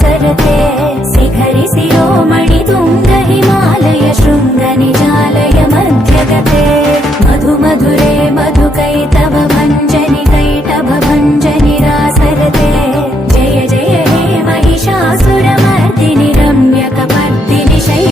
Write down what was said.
सरते शिखरि शिरोमणि तुंग Himalaya Shringa निजालय मध्यगते मधु मधुरे मधुकैतव